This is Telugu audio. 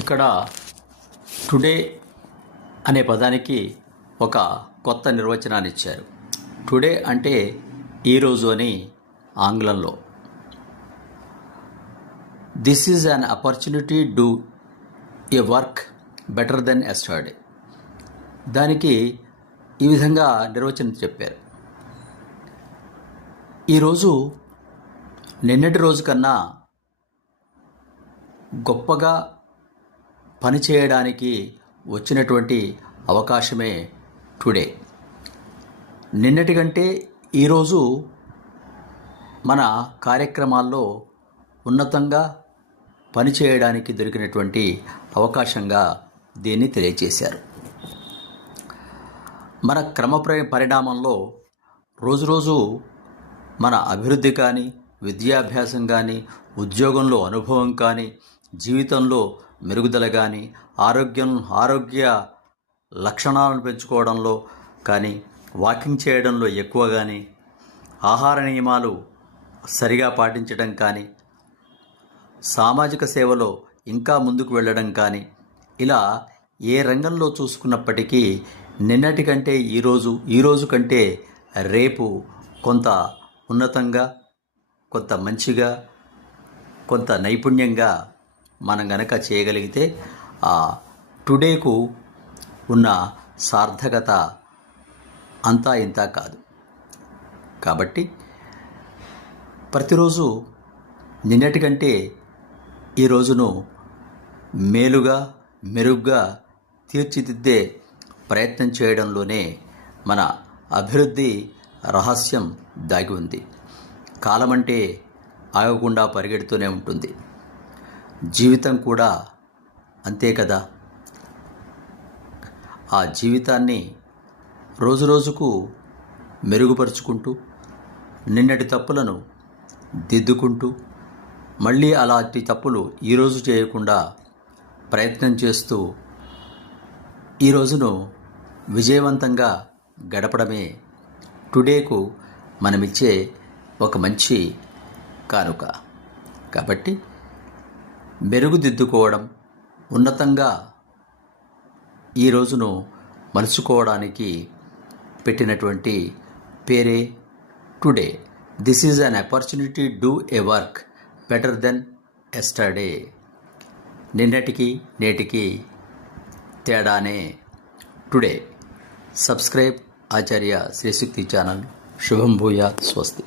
ఇక్కడ టుడే అనే పదానికి ఒక కొత్త నిర్వచనాన్ని ఇచ్చారు. టుడే అంటే ఈరోజు అని ఆంగ్లంలో. This is an opportunity do a work better than yesterday. దానికి ఈ విధంగా నిర్వచనం చెప్పారు. ఈరోజు నిన్నటి రోజు కన్నా గొప్పగా పనిచేయడానికి వచ్చినటువంటి అవకాశమే టుడే. నిన్నటి కంటే ఈరోజు మన కార్యక్రమాల్లో ఉన్నతంగా పనిచేయడానికి దొరికినటువంటి అవకాశంగా దీన్ని తెలియజేశారు. మన పరిణామంలో రోజురోజు మన అభివృద్ధి కానీ, విద్యాభ్యాసం కానీ, ఉద్యోగంలో అనుభవం కానీ, జీవితంలో మెరుగుదల కానీ, ఆరోగ్య లక్షణాలను పెంచుకోవడంలో కానీ, వాకింగ్ చేయడంలో ఎక్కువ కానీ, ఆహార నియమాలు సరిగా పాటించడం కానీ, సామాజిక సేవలో ఇంకా ముందుకు వెళ్ళడం కానీ, ఇలా ఏ రంగంలో చూసుకున్నప్పటికీ నిన్నటి కంటే ఈరోజు కంటే రేపు కొంత ఉన్నతంగా, కొంత మంచిగా, కొంత నైపుణ్యంగా మనం గనక చేయగలిగితే ఆ టుడేకు ఉన్న సార్థకత అంతా ఇంతా కాదు. కాబట్టి ప్రతిరోజు నిన్నటి కంటే ఈ రోజును మేలుగా, మెరుగ్గా తీర్చిదిద్దే ప్రయత్నం చేయడంలోనే మన అభివృద్ధి రహస్యం దాగి ఉంది. కాలమంటే ఆగకుండా పరిగెడుతూనే ఉంటుంది. జీవితం కూడా అంతే కదా. ఆ జీవితాన్ని రోజురోజుకు మెరుగుపరుచుకుంటూ, నిన్నటి తప్పులను దిద్దుకుంటూ, మళ్ళీ అలాంటి తప్పులు ఈరోజు చేయకుండా ప్రయత్నం చేస్తూ ఈ రోజును విజయవంతంగా గడపడమే టుడేకు మనమిచ్చే ఒక మంచి కానుక. కాబట్టి మెరుగుదిద్దుకోవడం, ఉన్నతంగా ఈ రోజును మలుచుకోవడానికి పెట్టినటువంటి పేరే today. This is an opportunity do a work better than yesterday. నిన్నటికి నేటికి తేడానే today. Subscribe Acharya Srishakti channel. శుభం భూయాత్. స్వస్తి.